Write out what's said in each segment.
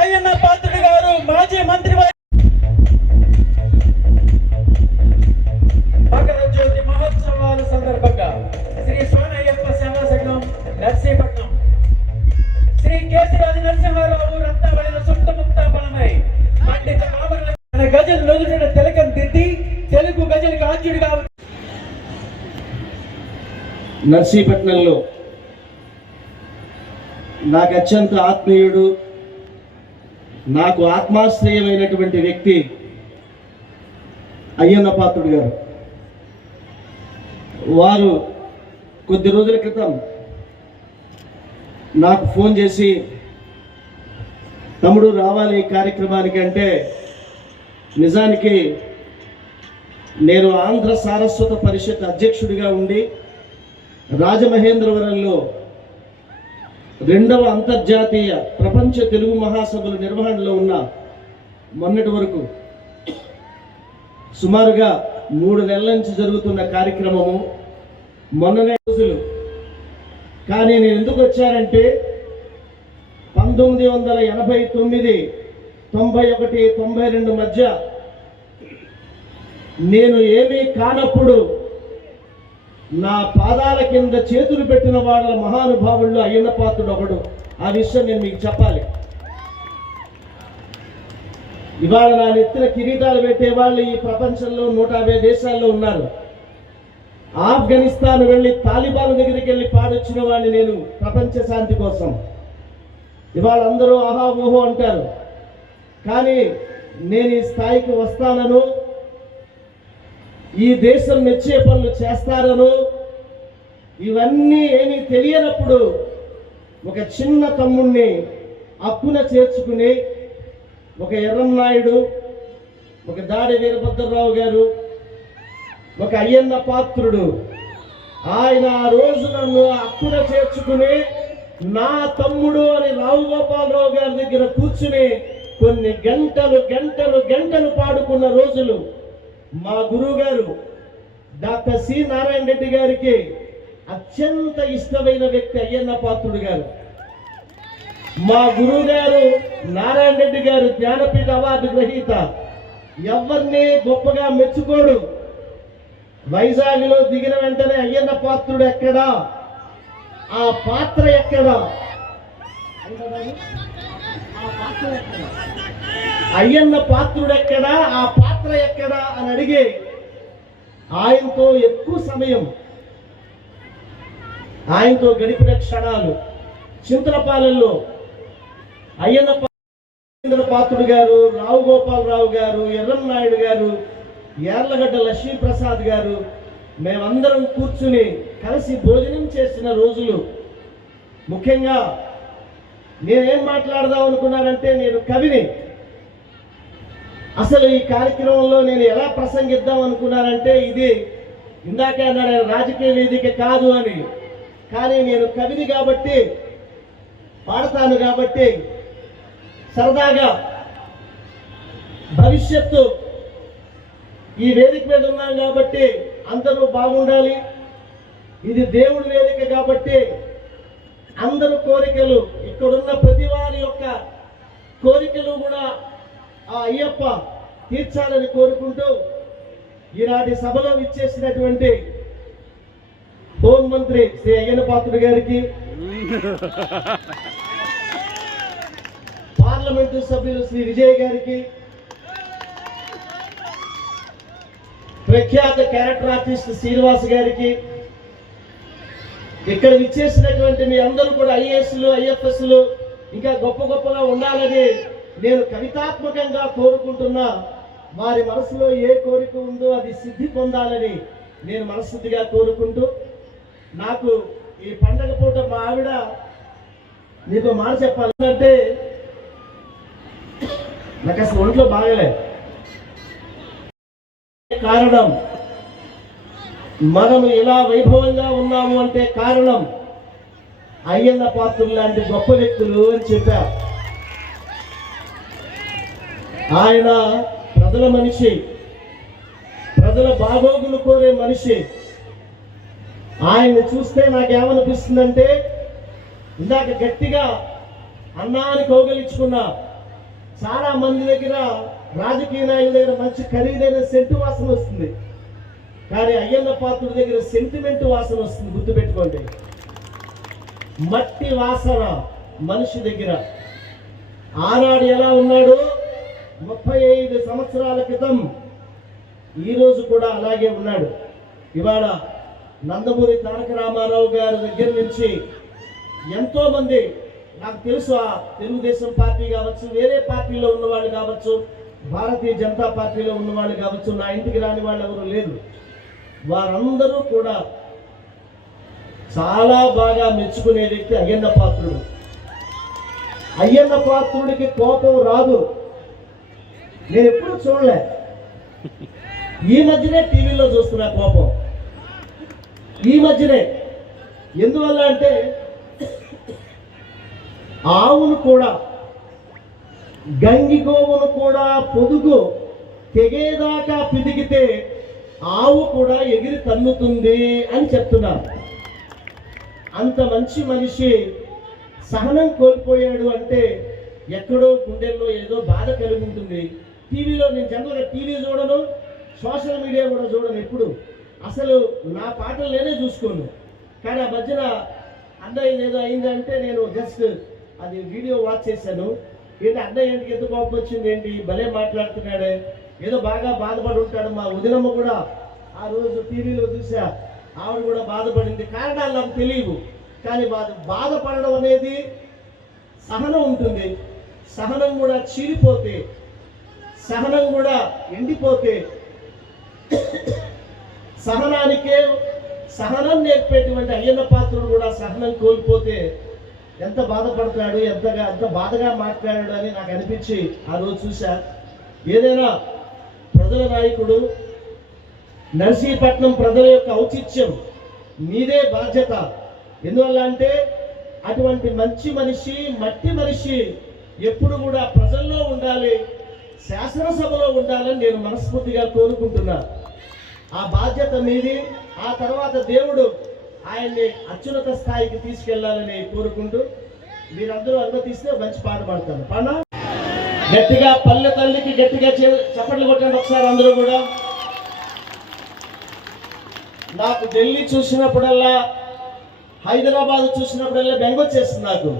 అయ్యన్న పాత్రుడు గారు మాజీ మంత్రి మకర జ్యోతి మహోత్సవాల సందర్భంగా శ్రీ స్వానయ్యప్ప సేవా సంఘం నర్సీపట్నం శ్రీ కేశరాజు నరసింహారావు రత్నావళిన సుప్తముక్తాపనమై పండిత కామర్ల గజల్ నొదుటిన తిలకం దిద్ది తెలుగు గజలకు ఆద్యుడిగా నర్సీపట్నంలో నాకు అత్యంత ఆత్మీయుడు, నాకు ఆత్మాశ్రయమైనటువంటి వ్యక్తి అయ్యన్న పాత్రుడు గారు. వారు కొద్ది రోజుల క్రితం నాకు ఫోన్ చేసి, తమ్ముడు రావాలి ఈ కార్యక్రమానికి అంటే, నిజానికి నేను ఆంధ్ర సారస్వత పరిషత్ అధ్యక్షుడిగా ఉండి రాజమహేంద్రవరంలో 2వ అంతర్జాతీయ ప్రపంచ తెలుగు మహాసభల నిర్వహణలో ఉన్న మొన్నటి వరకు సుమారుగా 3 నెలల నుంచి జరుగుతున్న కార్యక్రమము మొన్ననే రోజులు. కానీ నేను ఎందుకు వచ్చానంటే 1989, 91, 92 మధ్య నేను ఏమీ కానప్పుడు నా పాదాల కింద చేతులు పెట్టిన వాళ్ళ మహానుభావుల్లో అయ్యన్న పాత్రుడు ఒకడు. ఆ విషయం నేను మీకు చెప్పాలి. ఇవాళ నా నెత్తిన కిరీటాలు పెట్టే వాళ్ళు ఈ ప్రపంచంలో 150 దేశాల్లో ఉన్నారు. ఆఫ్ఘనిస్తాన్ వెళ్ళి తాలిబాన్ దగ్గరికి వెళ్ళి పాడొచ్చిన వాడిని నేను ప్రపంచ శాంతి కోసం. ఇవాళ అందరూ ఆహా ఓహో అంటారు, కానీ నేను ఈ స్థాయికి వస్తానను, ఈ దేశం మెచ్చే పనులు చేస్తారను ఇవన్నీ ఏమీ తెలియనప్పుడు ఒక చిన్న తమ్ముణ్ణి అక్కున చేర్చుకుని ఒక ఎర్రంనాయుడు, ఒక దాడి వీరభద్రరావు గారు, ఒక అయ్యన్న పాత్రుడు, ఆయన ఆ రోజు నన్ను అక్కున చేర్చుకుని నా తమ్ముడు అని రావు గోపాలరావు గారి దగ్గర కూర్చుని కొన్ని గంటలు గంటలు గంటలు పాడుకున్న రోజులు. మా గురువు గారు డాక్టర్ సి నారాయణ రెడ్డి గారికి అత్యంత ఇష్టమైన వ్యక్తి అయ్యన్న పాత్రుడు గారు. మా గురువు గారు నారాయణ రెడ్డి గారు జ్ఞానపీఠ అవార్డు గ్రహీత. ఎవరిని గొప్పగా మెచ్చుకోడు. వైజాగ్లో దిగిన వెంటనే అయ్యన్న పాత్రుడు ఎక్కడా, ఆ పాత్ర ఎక్కడా, అయ్యన్న పాత్రుడు ఎక్కడా, ఆ పాత్ర ఎక్కడా అని అడిగి ఆయనతో ఎక్కువ సమయం, ఆయనతో గడిపిన క్షణాలు. చింతలపాలెంలో అయ్యన్న పాత్రుడు గారు, రావు గోపాలరావు గారు, ఎర్రంనాయుడు గారు, యార్లగడ్డ లక్ష్మీప్రసాద్ గారు, మేమందరం కూర్చుని కలిసి భోజనం చేసిన రోజులు. ముఖ్యంగా నేనేం మాట్లాడదాం అనుకున్నానంటే, నేను కవిని. అసలు ఈ కార్యక్రమంలో నేను ఎలా ప్రసంగిద్దాం అనుకున్నానంటే, ఇది ఇందాకే అన్నాడు రాజకీయ వేదిక కాదు అని. కానీ నేను కవిని కాబట్టి, పాడతాను కాబట్టి, సరదాగా భవిష్యత్తు ఈ వేదిక మీద ఉన్నాం కాబట్టి అందరూ బాగుండాలి, ఇది దేవుడి వేదిక కాబట్టి అందరూ కోరికలు, ఇక్కడున్న ప్రతి వారి యొక్క కోరికలు కూడా ఆ అయ్యప్ప తీర్చాలని కోరుకుంటూ ఈనాటి సభలో విచ్చేసినటువంటి హోంమంత్రి శ్రీ అయ్యన్న పాత్రుడు గారికి, పార్లమెంటు సభ్యులు శ్రీ విజయ్ గారికి, ప్రఖ్యాత క్యారెక్టర్ ఆర్టిస్ట్ శ్రీనివాస్ గారికి, ఇక్కడ విచ్చేసినటువంటి మీ అందరూ కూడా ఐఏఎస్లు, ఐఎఫ్ఎస్లు ఇంకా గొప్ప గొప్పగా ఉండాలని నేను కవితాత్మకంగా కోరుకుంటున్నా. వారి మనసులో ఏ కోరిక ఉందో అది సిద్ధి పొందాలని నేను మనస్ఫూర్తిగా కోరుకుంటూ, నాకు ఈ పండగ పూట మా ఆవిడ నీకు మాట చెప్పాలంటే, నాకు అసలు ఒంట్లో బాగలే. కారణం మనము ఇలా వైభవంగా ఉన్నాము అంటే కారణం అయ్యన్న పాత్రుడు లాంటి గొప్ప వ్యక్తులు అని చెప్పారు. ఆయన ప్రజల మనిషి, ప్రజల బాగోగులు కోరే మనిషి. ఆయన్ని చూస్తే నాకేమనిపిస్తుందంటే, ఇందాక గట్టిగా అన్నాన్ని కౌగలించుకున్నా, చాలా మంది దగ్గర, రాజకీయ నాయకుల దగ్గర మంచి ఖరీదైన సెంటు వాసన వస్తుంది, కానీ అయ్యన్న పాత్రుడి దగ్గర సెంటిమెంట్ వాసన వస్తుంది. గుర్తుపెట్టుకోండి, మట్టి వాసన మనిషి దగ్గర. ఆనాడు ఎలా ఉన్నాడు 35 సంవత్సరాల క్రితం, ఈరోజు కూడా అలాగే ఉన్నాడు. ఇవాళ నందమూరి తారక రామారావు గారి దగ్గర నుంచి ఎంతో మంది, నాకు తెలుసు, ఆ తెలుగుదేశం పార్టీ కావచ్చు, వేరే పార్టీలో ఉన్న వాళ్ళు కావచ్చు, భారతీయ జనతా పార్టీలో ఉన్న వాళ్ళు కావచ్చు, నా ఇంటికి రాని వాళ్ళు ఎవరు లేరు. వారందరూ కూడా చాలా బాగా మెచ్చుకునే వ్యక్తి అయ్యన్న పాత్రుడు. అయ్యన్న పాత్రుడికి కోపం రాదు, నేను ఎప్పుడు చూడలే. ఈ మధ్యనే టీవీలో చూస్తున్నా కోపం, ఈ మధ్యనే. ఎందువల్ల అంటే ఆవును కూడా, గంగి గోవును కూడా పొదుగు తెగేదాకా పిదిగితే ఆవు కూడా ఎగిరి తన్నుతుంది అని చెప్తున్నారు. అంత మంచి మనిషి సహనం కోల్పోయాడు అంటే ఎక్కడో గుండెల్లో ఏదో బాధ కలిగి ఉంటుంది. టీవీలో, నేను జనరల్గా టీవీ చూడను, సోషల్ మీడియా కూడా చూడను ఎప్పుడు. అసలు నా పాటలు నేనే చూసుకోను. కానీ ఆ మధ్యన అన్నయ్య ఏదో అయిందంటే నేను జస్ట్ అది వీడియో వాచ్ చేశాను. ఏంటి అన్నయ్య ఏంటికి ఎంత కోపం వచ్చింది, ఏంటి భలే మాట్లాడుతున్నాడే, ఏదో బాగా బాధపడి ఉంటాడు. మా వదినమ్మ కూడా ఆ రోజు టీవీలో చూసా, ఆవిడ కూడా బాధపడింది. కారణాలు నాకు తెలియవు, కానీ బాధపడడం అనేది సహనం ఉంటుంది. సహనం కూడా చీలిపోతే, సహనం కూడా ఎండిపోతే, సహనానికే సహనం నేర్పేటువంటి అయ్యన్న పాత్రుడు కూడా సహనం కోల్పోతే ఎంత బాధపడతాడు, ఎంత బాధగా మాట్లాడాడు అని నాకు అనిపించి ఆ రోజు చూసా. ఏదైనా ప్రజల నాయకుడు, నర్సీపట్నం ప్రజల యొక్క ఔచిత్యం మీదే బాధ్యత. ఎందువల్ల అంటే అటువంటి మంచి మనిషి, మట్టి మనిషి ఎప్పుడు కూడా ప్రజల్లో ఉండాలి, శాసనసభలో ఉండాలని నేను మనస్ఫూర్తిగా కోరుకుంటున్నా. ఆ బాధ్యత మీది. ఆ తర్వాత దేవుడు ఆయన్ని అత్యున్నత స్థాయికి తీసుకెళ్లాలని కోరుకుంటూ, మీరందరూ అనుమతిస్తే మంచి పాట పాడతాను. పాడా గట్టిగా, పల్లె తల్లికి గట్టిగా చప్పట్లు కొట్టండి ఒకసారి అందరూ కూడా. నాకు ఢిల్లీ చూసినప్పుడల్లా, హైదరాబాద్ చూసినప్పుడల్లా బెంగొచ్చేస్తుంది నాకు.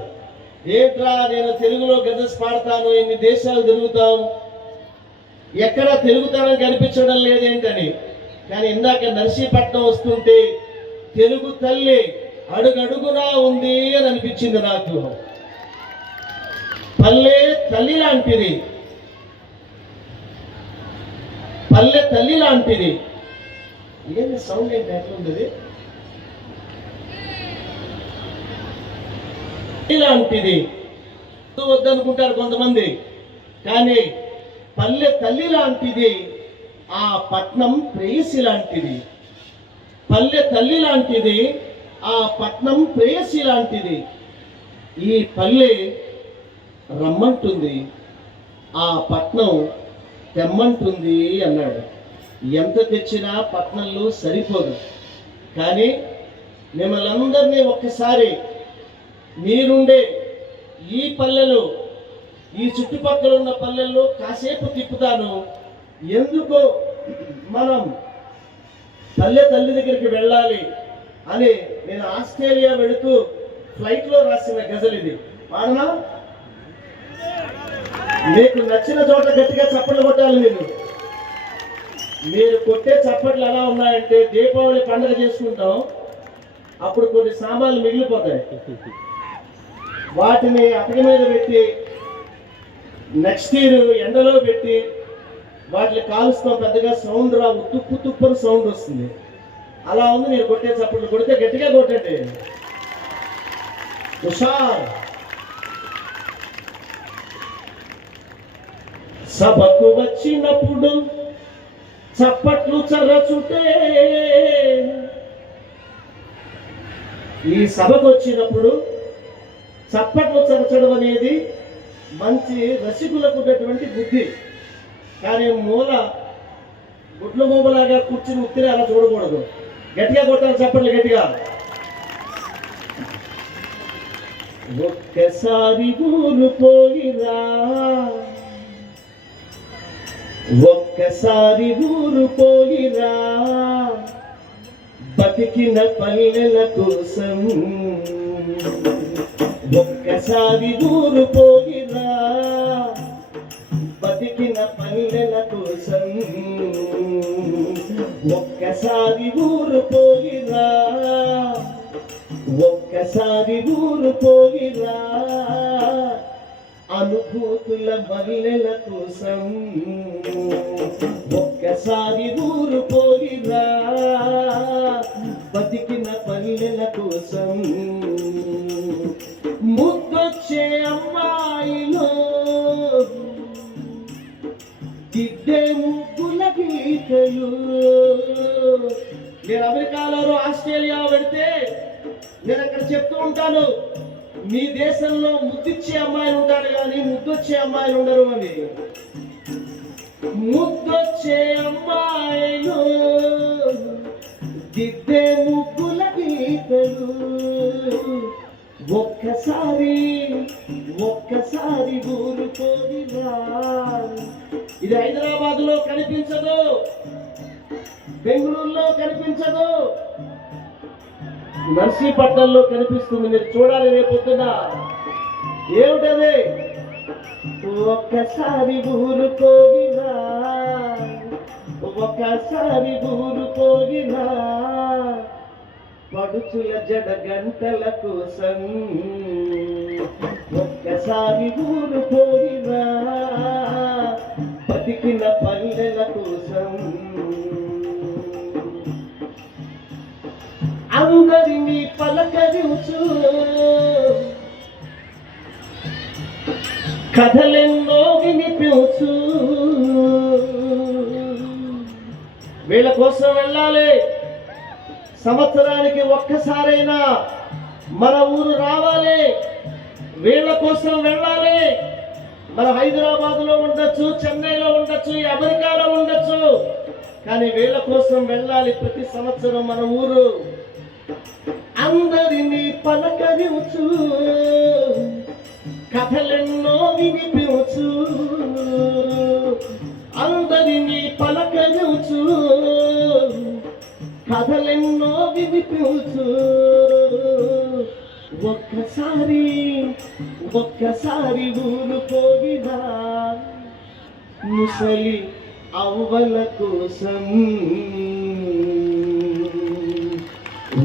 ఏంట్రా, నేను తెలుగులో గజల్స్ పాడతాను, ఇన్ని దేశాలు తిరుగుతాం, ఎక్కడ తెలుగుతనం కనిపించడం లేదేంటని. కానీ ఇందాక నర్సీపట్నం వస్తుంటే తెలుగు తల్లి అడుగడుగునా ఉంది అని అనిపించింది నాకు. పల్లె తల్లి లాంటిది, పల్లె తల్లి లాంటిది. ఏంటి సౌండ్, ఏంటి ఎట్లుంది లాంటిది వద్దనుకుంటారు కొంతమంది, కానీ పల్లె తల్లి లాంటిది. ఆ పట్నం ప్రేయసి లాంటిది. పల్లె తల్లి లాంటిది, ఆ పట్నం ప్రేయసి లాంటిది. ఈ పల్లె రమ్మంటుంది, ఆ పట్నం తెమ్మంటుంది అన్నాడు. ఎంత తెచ్చినా పట్నంలో సరిపోదు. కానీ మిమ్మల్ని అందరినీ ఒక్కసారి మీరుండే ఈ పల్లెలు, ఈ చుట్టుపక్కల ఉన్న పల్లెల్లో కాసేపు తిప్పుతాను. ఎందుకు మనం పల్లె తల్లి దగ్గరికి వెళ్ళాలి అని నేను ఆస్ట్రేలియా వెళుతూ ఫ్లైట్లో రాసిన గజల్ ఇది. పాడనా? మీకు నచ్చిన చోట గట్టిగా చప్పట్లు కొట్టాలి. మీరు కొట్టే చప్పట్లు ఎలా ఉన్నాయంటే, దీపావళి పండుగ చేసుకుంటాం, అప్పుడు కొన్ని సామాన్లు మిగిలిపోతాయి, వాటిని అటక మీద పెట్టి నెక్స్ట్ ఇయర్ ఎండలో పెట్టి వాటిని కాలుస్తాం, పెద్దగా సౌండ్ రావు, తుప్పు తుప్పని సౌండ్ వస్తుంది. అలా ఉంది మీరు కొట్టే చప్పట్లు. కొడితే గట్టిగా కొట్టండి, హుషార్. సభకు వచ్చినప్పుడు చప్పట్లు చర్రచుటే, ఈ సభకు వచ్చినప్పుడు చప్పట్లు చరచడం అనేది మంచి రసికులకు ఉన్నటువంటి బుద్ధి. కానీ మూల గుడ్ల మూబలాగా కూర్చుని ఉత్తిరి అలా చూడకూడదు. గట్టిగా కొట్టాలి చప్పట్లు, గట్టిగా. ఒక్కసారి ఊరు పోయిరా ఒక్కసారి ఊరు పోయిరా బతికిన పల్లెల కోసం, ఒక్కసారి ఊరు పోయిరా బతికిన పల్లెల కోసం, ఒక్కసారి ఊరు పోయిరా, ఒక్కసారి ఊరు పోయిరా అనుభూతుల మల్లెల కోసం, ఒక్కసారి ఊరు పోయిరా బతికిన పల్లెల కోసం. ముద్దొచ్చే అమ్మాయిలో దిద్దే ముగ్గుల గీతలు. నేను అమెరికాలో ఆస్ట్రేలియా పెడితే నేను అక్కడ చెప్తూ ఉంటాను, మీ దేశంలో ముద్దిచ్చే అమ్మాయిలు ఉంటారు కానీ ముద్దొచ్చే అమ్మాయిలు ఉండరు అని. ముద్దొచ్చే అమ్మాయిలు దిద్దే ముగ్గుల గీతలు, ఒక్కసారి ఒక్కసారి ఊరు పోయిరా. ఇది హైదరాబాద్లో కనిపించదు, బెంగళూరులో కనిపించదు, నర్సీపట్నంలో కనిపిస్తుంది. మీరు చూడాలి రేపొద్దున. ఏమిటది? ఒక్కసారి ఊరు పోయిరా, ఒక్కసారి ఊరు పోయిరా పడుచుల జడ గంటల కోసం, ఒక్కసారి ఊరు పోయిరా బతికిన పల్లెల కోసం. అందరినీ పలకరించు కథలెన్నో వినిపించు. వీళ్ళ కోసం వెళ్ళాలి. సంవత్సరానికి ఒక్కసారైనా మన ఊరు రావాలి. వీళ్ళ కోసం వెళ్ళాలి. మన హైదరాబాద్లో ఉండొచ్చు, చెన్నైలో ఉండొచ్చు, అమెరికాలో ఉండొచ్చు, కానీ వీళ్ళ కోసం వెళ్ళాలి ప్రతి సంవత్సరం మన ఊరు. అందరినీ పలకరించు కథలెన్నో వినిపించు, అందరినీ పలకరించు కథలెన్నో వినిపించు. ఒక్కసారి ఒక్కసారి ఊరు పోయిరా ముసలి అవ్వల కోసం,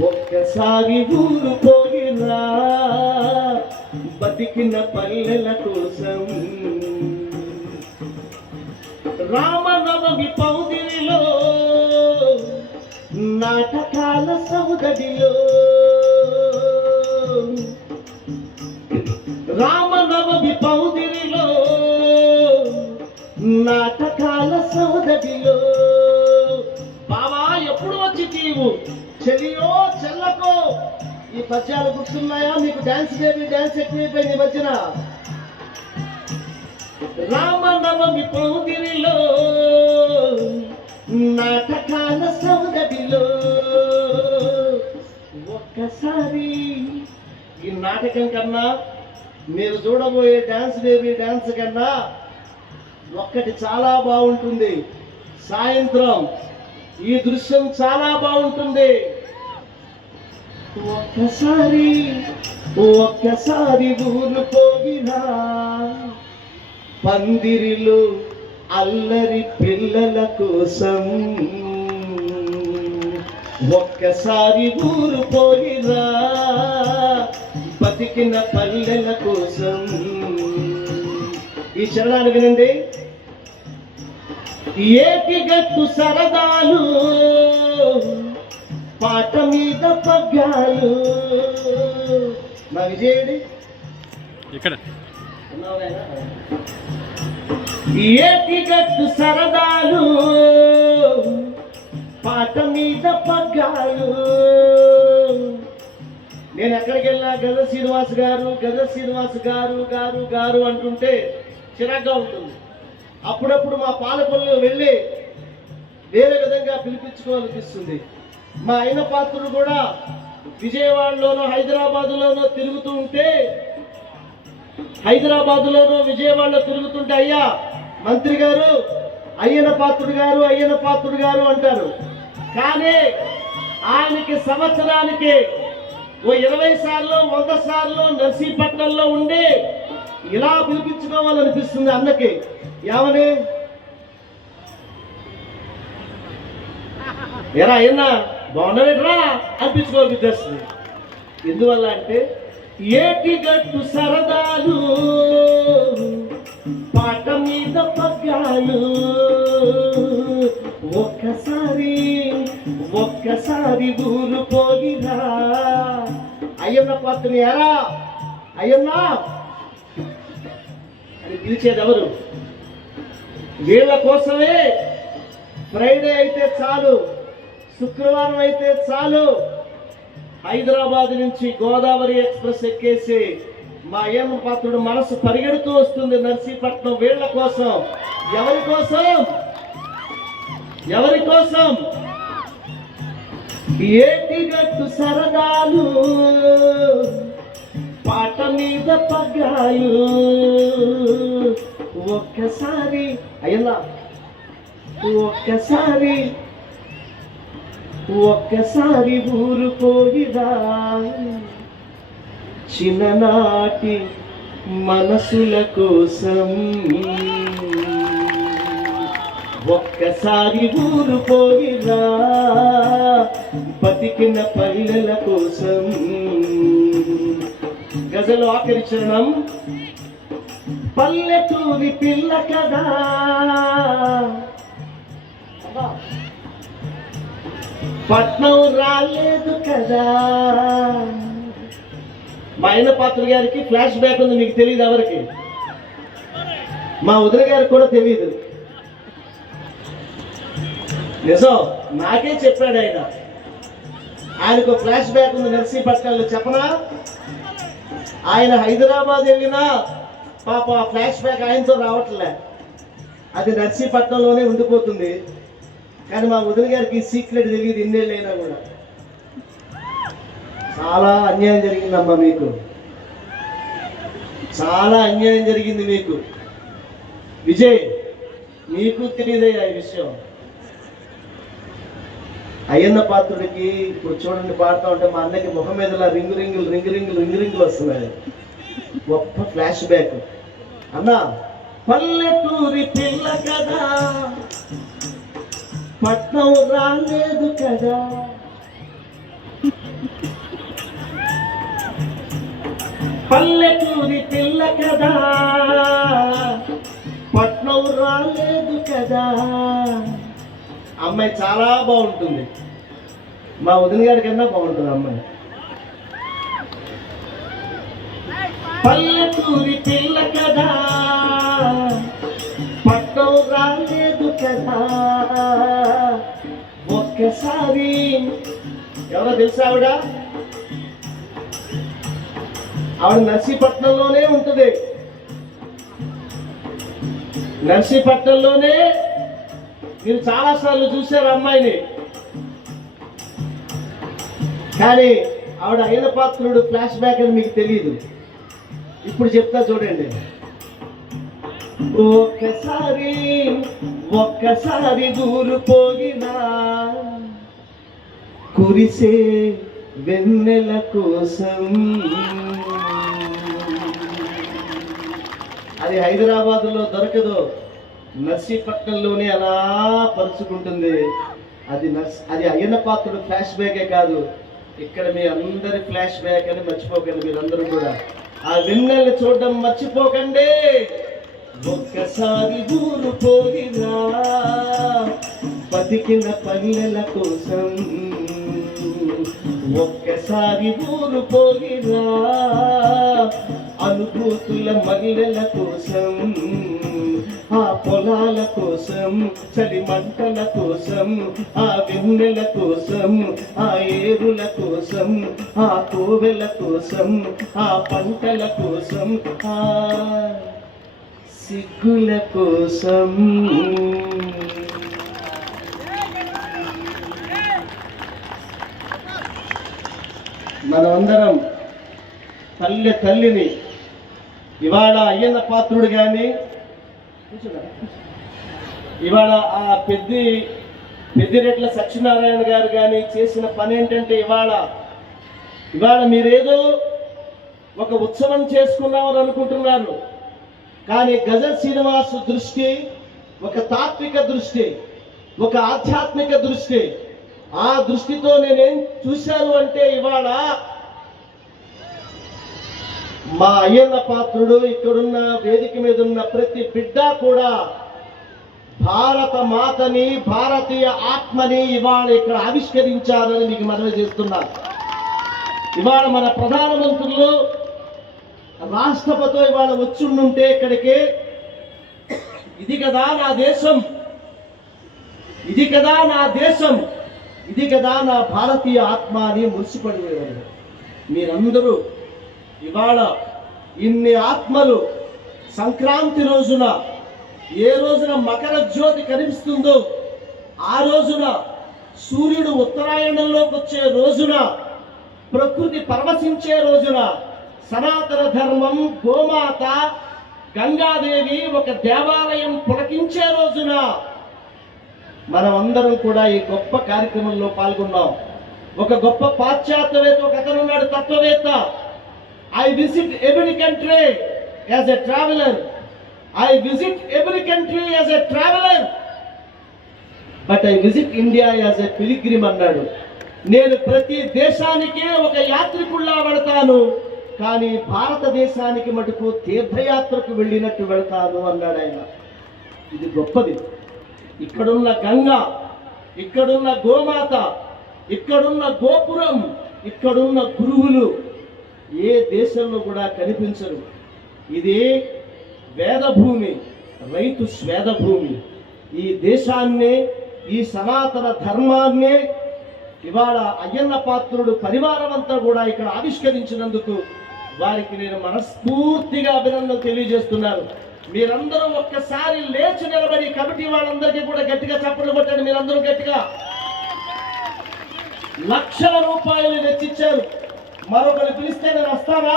ఒక్కసారి ఊరు పోయిరా బతికిన పల్లెల కోసం. రామనవమి పౌదిరిలో నాటకాల సౌదడిలో, రామనవమి పౌదిరిలో నాటకాల సౌదడిలో. బావా ఎప్పుడు వచ్చి తీవు చెలియో చెల్లకో. ఈ పద్యాలు గుర్తున్నాయా మీకు? డాన్స్ బేబీ డాన్స్ ఎక్కువైపోయింది ఈ మధ్యన. రామనవమి పౌదిరిలో నాటకాల సౌదడిలో, ఒక్కసారి ఈ నాటకం కన్నా మీరు చూడబోయే డాన్స్ బేబీ డాన్స్ కన్నా ఒక్కటి చాలా బాగుంటుంది. సాయంత్రం ఈ దృశ్యం చాలా బాగుంటుంది. ఒక్కసారి ఒక్కసారి ఊరు పోయిరా పందిరిలో అల్లరి పిల్లల కోసం, ఒక్కసారి ఊరు పోయిరా బతికిన పల్లెల కోసం. ఈ చరణాన్ని వినండి. ఏటిగట్టు సరదాలు పాట మీద పగ్గాలు. మా విజయుడి ఇక్కడ ఏటిగట్టు సరదాలు పాట మీద పగ్గాలు. నేను ఎక్కడికి వెళ్ళినా గద శ్రీనివాస్ గారు గద శ్రీనివాస్ గారు గారు గారు అంటుంటే చిరాగ్గా ఉంటుంది. అప్పుడప్పుడు మా పాలకొల్లు వెళ్ళి వేరే విధంగా పిలిపించుకోవాలనిపిస్తుంది. మా అయిన పాత్రుడు కూడా విజయవాడలోనో హైదరాబాదులోనో తిరుగుతూ ఉంటే, హైదరాబాదులోనో విజయవాడలో తిరుగుతుంటే, అయ్యా మంత్రి గారు అయ్యన పాత్రుడు గారు అంటారు. కానీ ఆయనకి సంవత్సరానికి ఓ 20 సార్లు 100 సార్లు నర్సీపట్నంలో ఉండి ఇలా పిలిపించుకోవాలనిపిస్తుంది అన్నకి. ఏమని? ఎరా అయ్యన్నా బాగున్నావేట్రా అనిపించుకోవాలనిపిస్తుంది. ఎందువల్ల అంటే ఏటి గట్టు సరదాలు, పాట మీద పగ్గాలు, ఒక్కసారి ఊరు పోగిరా. అయ్యన్న పాత్రని ఎరా అయ్యన్నా అని పిలిచేది ఎవరు? వీళ్ళ కోసమే ఫ్రైడే అయితే చాలు, శుక్రవారం అయితే చాలు, హైదరాబాద్ నుంచి గోదావరి ఎక్స్ప్రెస్ ఎక్కేసి మా అయ్యన్న పాత్రుడు మనసు పరిగెడుతూ వస్తుంది నర్సీపట్నం. వీళ్ళ కోసం. ఎవరి కోసం? ఏటి గట్టు సరదాలు, పాట మీద పగ్గాలు, ఒక్కసారి అయ్యన్నా ఒక్కసారి ఊరు పోయిరా. చిన్ననాటి మనసుల కోసం ఒక్కసారి ఊరు పోయిరా. బతికిన పల్లెల కోసం. గజలు ఆఖరి చరణం. పల్లెటూరి పిల్ల కదా, పట్నం రాలేదు కదా. మా అయ్యన్న పాత్ర గారికి ఫ్లాష్ బ్యాక్ ఉంది, మీకు తెలియదు ఎవరికి? మా వదిన గారికి కూడా తెలియదు. నిజం, నాకే చెప్పాడు ఆయన. ఆయనకు ఫ్లాష్ బ్యాక్ ఉంది నర్సీపట్నంలో. చెప్పనా? ఆయన హైదరాబాద్ వెళ్ళినా పాప ఫ్లాష్ బ్యాక్ ఆయనతో రావట్లే, అది నర్సీపట్నంలోనే ఉండిపోతుంది. కానీ మా వదిన గారికి సీక్రెట్ తెలియదు ఇన్నేళ్ళైనా కూడా. చాలా అన్యాయం జరిగిందమ్మా మీకు, చాలా అన్యాయం జరిగింది మీకు. విజయ్, మీకు తెలియదయ్యా ఈ విషయం. అయ్యన్న పాత్రుడికి ఇప్పుడు చూడండి పాడుతూ ఉంటే మా అన్నకి ముఖం మీదలా రింగు వస్తున్నాయి. గొప్ప ఫ్లాష్ బ్యాక్. అన్నా, పల్లెటూరి పిల్ల కదా, పట్నం రాలేదు కదా. పల్లెటూరి పిల్ల కదా, పట్నం రాలేదు కదా. అమ్మాయి చాలా బాగుంటుంది, మా వదిన గారి కన్నా బాగుంటుంది అమ్మాయి. పల్లెటూరి పిల్ల కదా, పట్నం రాలేదు కదా. ఒక్కసారి ఎవరో తెలుసా ఆవిడ? ఆవిడ నర్సీపట్నంలోనే ఉంటుంది. నర్సీపట్నంలోనే మీరు చాలాసార్లు చూశారు అమ్మాయిని. కానీ ఆవిడ అయ్యన్న పాత్రుడు ఫ్లాష్ బ్యాక్ అని మీకు తెలియదు. ఇప్పుడు చెప్తా చూడండి. ఒక్కసారి దూరు పోగినా, కురిసే వెన్నెల కోసం. అది హైదరాబాద్లో దొరకదు, నర్సీపట్నంలోనే అలా పరుచుకుంటుంది. అది అయ్యన్న పాత్రుడు ఫ్లాష్ బ్యాకే కాదు, ఇక్కడ మీ అందరి ఫ్లాష్ బ్యాక్ అని మర్చిపోకండి. మీరందరూ కూడా ఆ వెన్నెల చూడడం మర్చిపోకండి. ఒక్కసారి ఊరు పోగినా, బతికిన పల్లెల కోసం. ఒక్కసారి ఊరు పోగినా, అనుభూతుల మల్లెల కోసం. ఆ పొలాల కోసం, చలి మంటల కోసం, ఆ వెన్నెల కోసం, ఆ ఏరుల కోసం, ఆ కోవెల కోసం, ఆ పంటల కోసం, ఆ సిగ్గుల కోసం. మనమందరం పల్లె తల్లిని ఇవాళ అయ్యన్న పాత్రుడు కానీ ఇవాళ ఆ పెద్దిరెడ్ల సత్యనారాయణ గారు కానీ చేసిన పని ఏంటంటే ఇవాళ మీరేదో ఒక ఉత్సవం చేసుకున్నామని అనుకుంటున్నారు, కానీ గజల్ శ్రీనివాస్ దృష్టి ఒక తాత్విక దృష్టి, ఒక ఆధ్యాత్మిక దృష్టి. ఆ దృష్టితో నేనేం చూశాను అంటే ఇవాళ మా అయ్యన్న పాత్రుడు, ఇక్కడున్న వేదిక మీద ఉన్న ప్రతి బిడ్డ కూడా భారత మాతని, భారతీయ ఆత్మని ఇవాళ ఇక్కడ ఆవిష్కరించారని మీకు మనవి చేస్తున్నా. ఇవాళ మన ప్రధానమంత్రులు, రాష్ట్రపతి ఇవాళ వచ్చుండుంటే ఇక్కడికి, ఇది కదా నా దేశం, ఇది కదా నా దేశం, ఇది కదా నా భారతీయ ఆత్మ అని మురిసిపడిపోయేవారు. మీరందరూ ఇవాళ ఇన్ని ఆత్మలు సంక్రాంతి రోజున, ఏ రోజున మకర జ్యోతి కనిపిస్తుందో ఆ రోజున, సూర్యుడు ఉత్తరాయణంలోకి వచ్చే రోజున, ప్రకృతి పరవశించే రోజున, సనాతన ధర్మం, గోమాత, గంగాదేవి ఒక దేవాలయం పులకించే రోజున మనం అందరం కూడా ఈ గొప్ప కార్యక్రమంలో పాల్గొన్నాం. ఒక గొప్ప పాశ్చాత్యవేత్త, ఒక అతను ఉన్నాడు తత్వవేత్త, I visit every country as a traveler. I visit every country as a traveler. But I visit India as a pilgrim అన్నాడు. నేను ప్రతి దేశానికి ఒక యాత్రికుల్లా వెళతాను, కానీ భారతదేశానికి మటుకు తీర్థయాత్రకు వెళ్ళినట్టు వెళతాను అన్నాడు ఆయన. ఇది గొప్పది. ఇక్కడున్న గంగ, ఇక్కడున్న గోమాత, ఇక్కడున్న గోపురం, ఇక్కడున్న గురువులు ఏ దేశంలో కూడా కనిపించరు. ఇది వేదభూమి, రైతు స్వేదభూమి. ఈ దేశాన్ని, ఈ సనాతన ధర్మాన్ని ఇవాళ అయ్యన్న పాత్రుడు పరివారం అంతా కూడా ఇక్కడ ఆవిష్కరించినందుకు వారికి నేను మనస్ఫూర్తిగా అభినందనలు తెలియజేస్తున్నాను. మీరందరూ ఒక్కసారి లేచి నిలబడి కమిటీ వాళ్ళందరికీ కూడా గట్టిగా చప్పట్లు కొట్టండి. మీరందరూ గట్టిగా. లక్షల రూపాయలు వెచ్చిచ్చారు. మరొకరు పిలిస్తే నేను వస్తానా?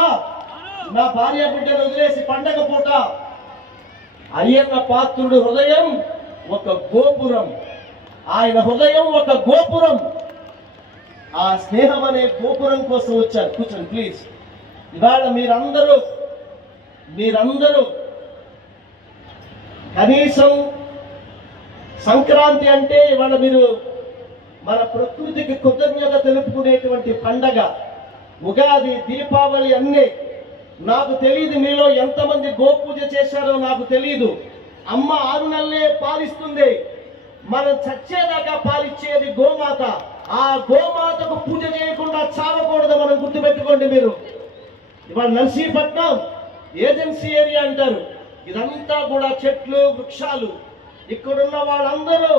నా భార్య బిడ్డను వదిలేసి పండగ పూట. అయ్యన్న పాత్రుడు హృదయం ఒక గోపురం, ఆయన హృదయం ఒక గోపురం. ఆ స్నేహం అనే గోపురం కోసం వచ్చారు. కూర్చోండి ప్లీజ్. ఇవాళ మీరందరూ కనీసం సంక్రాంతి అంటే ఇవాళ మీరు మన ప్రకృతికి కృతజ్ఞత తెలుపుకునేటువంటి పండగ. ఉగాది, దీపావళి అన్నీ నాకు తెలియదు మీలో ఎంతమంది గోపూజ చేశారో నాకు తెలియదు. అమ్మ 6 నెలలే పాలిస్తుంది, మనం చచ్చేదాకా పాలిచ్చేది గోమాత. ఆ గోమాతకు పూజ చేయకుండా చావకూడదు, మనం గుర్తుపెట్టుకోండి. మీరు ఇవాళ నర్సీపట్నం ఏజెన్సీ ఏరియా అంటారు, ఇదంతా కూడా చెట్లు, వృక్షాలు. ఇక్కడున్న వాళ్ళందరూ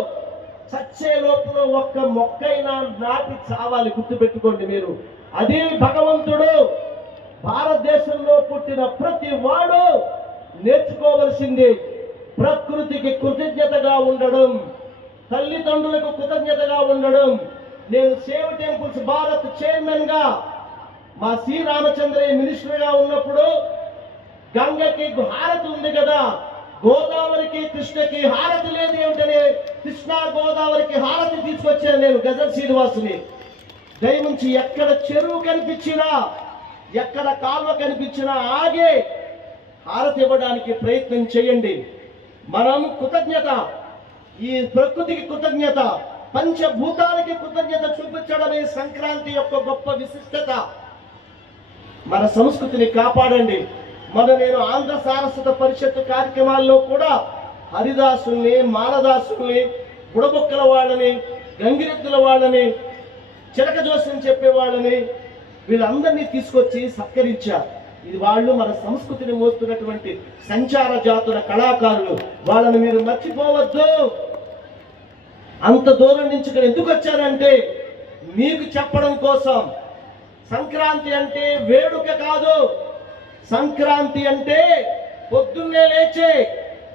చచ్చే లోపల ఒక్క మొక్కైనా నాటి చావాలి, గుర్తుపెట్టుకోండి మీరు. అది భగవంతుడు భారతదేశంలో పుట్టిన ప్రతి వాడు నేర్చుకోవలసింది ప్రకృతికి కృతజ్ఞతగా ఉండడం, తల్లిదండ్రులకు కృతజ్ఞతగా ఉండడం. నేను సేవ్ టెంపుల్స్ భారత్ చైర్మన్ గా మా సి రామచంద్రయ్య మినిస్టర్ గా ఉన్నప్పుడు గంగకి హారతి ఉంది కదా, గోదావరికి కృష్ణకి హారతి లేదు ఏమిటని కృష్ణా గోదావరికి హారతి తీసుకొచ్చాను నేను గజల్ శ్రీనివాసుని. దయముంచి ఎక్కడ చెరువు కనిపించినా, ఎక్కడ కాలువ కనిపించినా ఆగే హారతి ఇవ్వడానికి ప్రయత్నం చేయండి. మనం కృతజ్ఞత, ఈ ప్రకృతికి కృతజ్ఞత, పంచభూతాలకి కృతజ్ఞత చూపించడమే సంక్రాంతి యొక్క గొప్ప విశిష్టత. మన సంస్కృతిని కాపాడండి. నేను ఆంధ్ర సారస్వత పరిషత్తు కార్యక్రమాల్లో కూడా హరిదాసుల్ని, మాలదాసుల్ని, బుడబొక్కల వాళ్ళని, గంగిరెద్దుల వాళ్ళని, చిలక జోస్యం చెప్పేవాళ్ళని వీళ్ళందరినీ తీసుకొచ్చి సత్కరించారు. ఇది వాళ్ళు మన సంస్కృతిని మోస్తున్నటువంటి సంచార జాతుల కళాకారులు. వాళ్ళని మీరు మర్చిపోవద్దు. అంత దూరం నుంచి ఇక్కడ ఎందుకు వచ్చారంటే మీకు చెప్పడం కోసం. సంక్రాంతి అంటే వేడుక కాదు. సంక్రాంతి అంటే పొద్దున్నే లేచే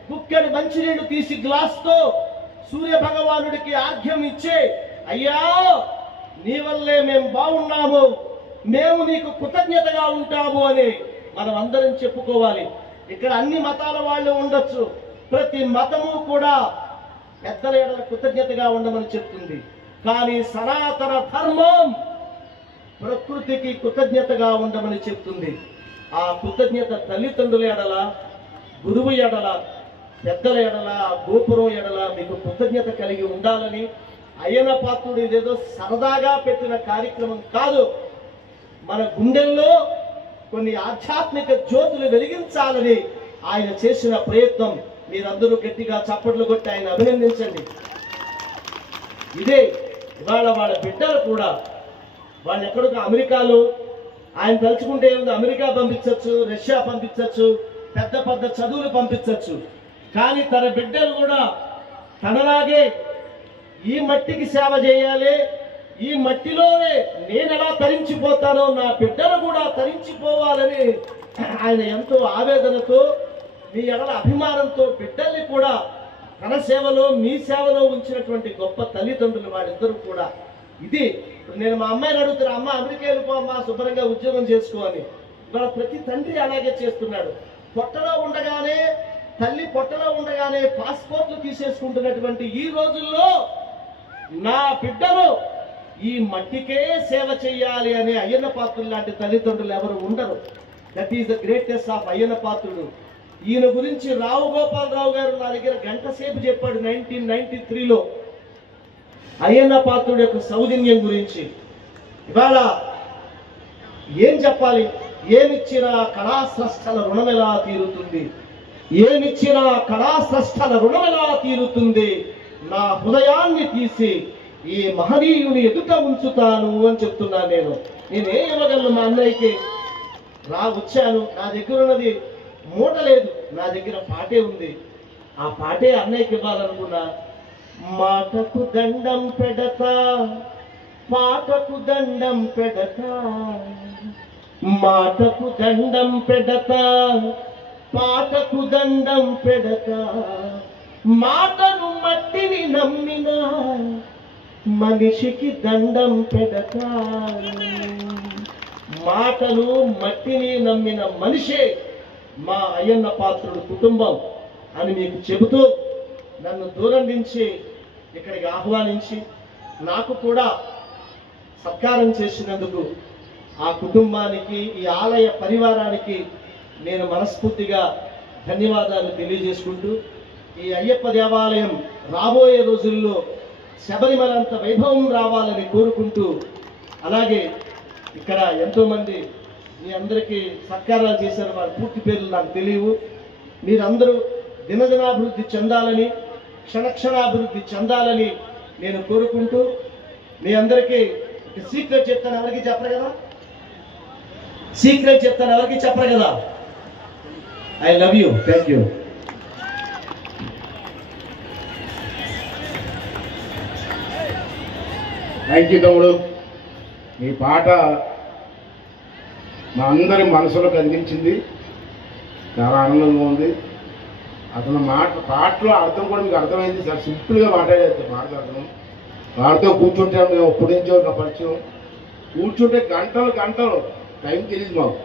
కుక్కడి మంచినీళ్లు తీసి గ్లాస్తో సూర్య భగవానుడికి ఆర్ఘ్యం ఇచ్చే, అయ్యా నీ వల్లే మేము బాగున్నాము, మేము నీకు కృతజ్ఞతగా ఉంటాము అని మనం అందరం చెప్పుకోవాలి. ఇక్కడ అన్ని మతాల వాళ్ళు ఉండొచ్చు, ప్రతి మతము కూడా పెద్దల ఎడల కృతజ్ఞతగా ఉండమని చెప్తుంది. కానీ సనాతన ధర్మం ప్రకృతికి కృతజ్ఞతగా ఉండమని చెప్తుంది. ఆ కృతజ్ఞత తల్లిదండ్రుల ఎడల, గురువు ఎడల, పెద్దల ఎడల, గోపురం ఎడల మీకు కృతజ్ఞత కలిగి ఉండాలని అయ్యన్న పాత్రుడు ఇదేదో సరదాగా పెట్టిన కార్యక్రమం కాదు. మన గుండెల్లో కొన్ని ఆధ్యాత్మిక జ్యోతులు వెలిగించాలని ఆయన చేసిన ప్రయత్నం. మీరందరూ గట్టిగా చప్పట్లు కొట్టి ఆయన అభినందించండి. ఇదే ఇవాళ వాళ్ళ బిడ్డలు కూడా వాళ్ళు ఎక్కడికో అమెరికాలో ఆయన తలుచుకుంటే ఏముంది, అమెరికా పంపించవచ్చు, రష్యా పంపించవచ్చు, పెద్ద పెద్ద చదువులు పంపించవచ్చు. కానీ తన బిడ్డలు కూడా తనలాగే ఈ మట్టికి సేవ చేయాలి, ఈ మట్టిలోనే నేను ఎలా తరించిపోతానో నా బిడ్డలు కూడా తరించిపోవాలని ఆయన ఎంతో ఆవేదనతో, మీ ఎడల అభిమానంతో బిడ్డల్ని కూడా తన సేవలో మీ సేవలో ఉంచినటువంటి గొప్ప తల్లిదండ్రులు వాళ్ళిద్దరూ కూడా. ఇది నేను మా అమ్మాయిని అడుగుతున్నా, అమ్మ అమెరికా వెళ్ళిపో అమ్మా, శుభ్రంగా ఉద్యోగం చేసుకోవాలి. ఇవాళ ప్రతి తండ్రి అలాగే చేస్తున్నాడు. పొట్టలో ఉండగానే, తల్లి పొట్టలో ఉండగానే పాస్పోర్ట్లు తీసేసుకుంటున్నటువంటి ఈ రోజుల్లో నా బిడ్డలు ఈ మట్టికే సేవ చేయాలి అనే అయ్యన్న పాత్రుడు లాంటి తల్లిదండ్రులు ఎవరు ఉండరు. That is the greatest of Ayyanna Patrudu. ఈయన గురించి రావు గోపాలరావు గారు నా దగ్గర గంట సేపు చెప్పాడు 1993లో అయ్యన్న పాత్రుడు యొక్క సౌజన్యం గురించి. ఇవాళ ఏం చెప్పాలి? ఏమిచ్చినా కళాస్రష్టల రుణం ఎలా తీరుతుంది, ఏమిచ్చినా కళాస్రష్టల రుణం ఎలా తీరుతుంది, నా హృదయాన్ని తీసి ఈ మహనీయుని ఎదుట ఉంచుతాను అని చెప్తున్నాను. నేనేం ఇవ్వగలను? మా అన్నయ్యకి వచ్చాను, నా దగ్గర ఉన్నది మూట లేదు, నా దగ్గర పాటే ఉంది. ఆ పాటే అన్నయ్యకి ఇవ్వాలనుకున్నా. మాటకు దండం పెడతా, పాటకు దండం పెడతా, మాటకు దండం పెడతా, పాటకు దండం పెడతా, మాటను మట్టిని నమ్మిన మనిషికి దండం పెడతా. మాటను మట్టిని నమ్మిన మనిషే మా అయ్యన్న పాత్రుడు కుటుంబం అని మీకు చెబుతూ, నన్ను దూరం నుంచి ఇక్కడికి ఆహ్వానించి నాకు కూడా సత్కారం చేసినందుకు ఆ కుటుంబానికి, ఈ ఆలయ పరివారానికి నేను మనస్ఫూర్తిగా ధన్యవాదాలు తెలియజేసుకుంటూ, ఈ అయ్యప్ప దేవాలయం రాబోయే రోజుల్లో శబరిమలంత వైభవం రావాలని కోరుకుంటూ, అలాగే ఇక్కడ ఎంతోమంది మీ అందరికీ సత్కారాలు చేశారు. వారి పూర్తి పేర్లు నాకు తెలియవు. మీరందరూ దినదినాభివృద్ధి చెందాలని, క్షణక్షణాభివృద్ధి చెందాలని నేను కోరుకుంటూ, మీ అందరికీ ఒక సీక్రెట్ చెప్తాను. ఎవరికి చెప్పరు కదా? సీక్రెట్ చెప్తాను, ఎవరికి చెప్పరు కదా? I love you. Thank you. Thank you తమ్ముడు. మీ పాట మా అందరి మనసులో కనిపించింది, చాలా ఆనందంగా ఉంది. అతను పాటలో అర్థం కూడా మీకు అర్థమైంది. చాలా సింపుల్గా మాట్లాడతాను. వారితో కూర్చుంటే మేము అప్పటి నుంచో ఒక పరిచయం. కూర్చుంటే గంటలు గంటలు టైం తెలియదు మాకు.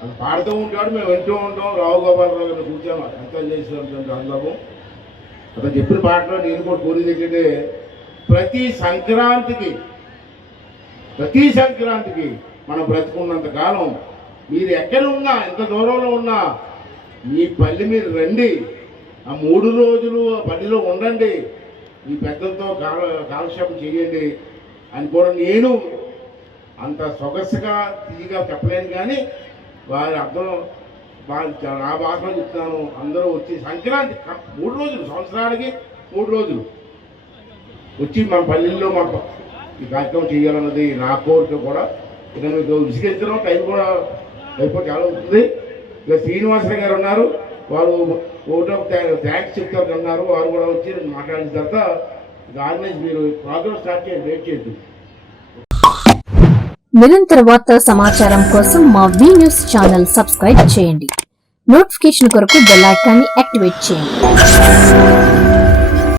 అది పాడుతూ ఉంటాడు, మేము వింటూ ఉంటాం. రావు గోపాలరావు గారిని కూర్చొని అంతా చేసినటువంటి అనుభవం. అతను చెప్పిన పాటలో నేను కూడా కోరేది ఏంటంటే, ప్రతి సంక్రాంతికి మనం బ్రతుకున్నంత కాలం మీరు ఎక్కడ ఉన్నా, ఎంత దూరంలో ఉన్నా, మీ పల్లి మీరు రండి. ఆ 3 రోజులు ఆ పల్లిలో ఉండండి, మీ పెద్దలతో కాలక్షేపం చేయండి అని కూడా నేను అంత సొగసుగా తీయగా చెప్పలేను. కానీ వారి అర్థం నా భాషలో చెప్తున్నాను. అందరూ వచ్చి సంక్రాంతి 3 రోజులు, సంవత్సరానికి 3 రోజులు వచ్చి మన పల్లెల్లో మాకు ఈ కార్యక్రమం చేయాలన్నది నా కోరిక కూడా. ఇక మీకు విసిగించడం టైం కూడా అయిపోయి చాలా అవుతుంది. ఇక శ్రీనివాసరావు గారు ఉన్నారు, వారు ఓట్ ఆఫ్ థ్యాంక్స్ చెప్తారు అన్నారు. వారు కూడా వచ్చి మాట్లాడిన తర్వాత ఆర్గనైజ్ మీరు ప్రోగ్రామ్ స్టార్ట్ చేయండి, వెయిట్ చేయొద్దు. నిరంతర వార్తా సమాచారం కోసం మా వి న్యూస్ ఛానల్ సబ్స్క్రైబ్ చేయండి. నోటిఫికేషన్ కొరకు బెల్ ఐకాన్ని యాక్టివేట్ చేయండి.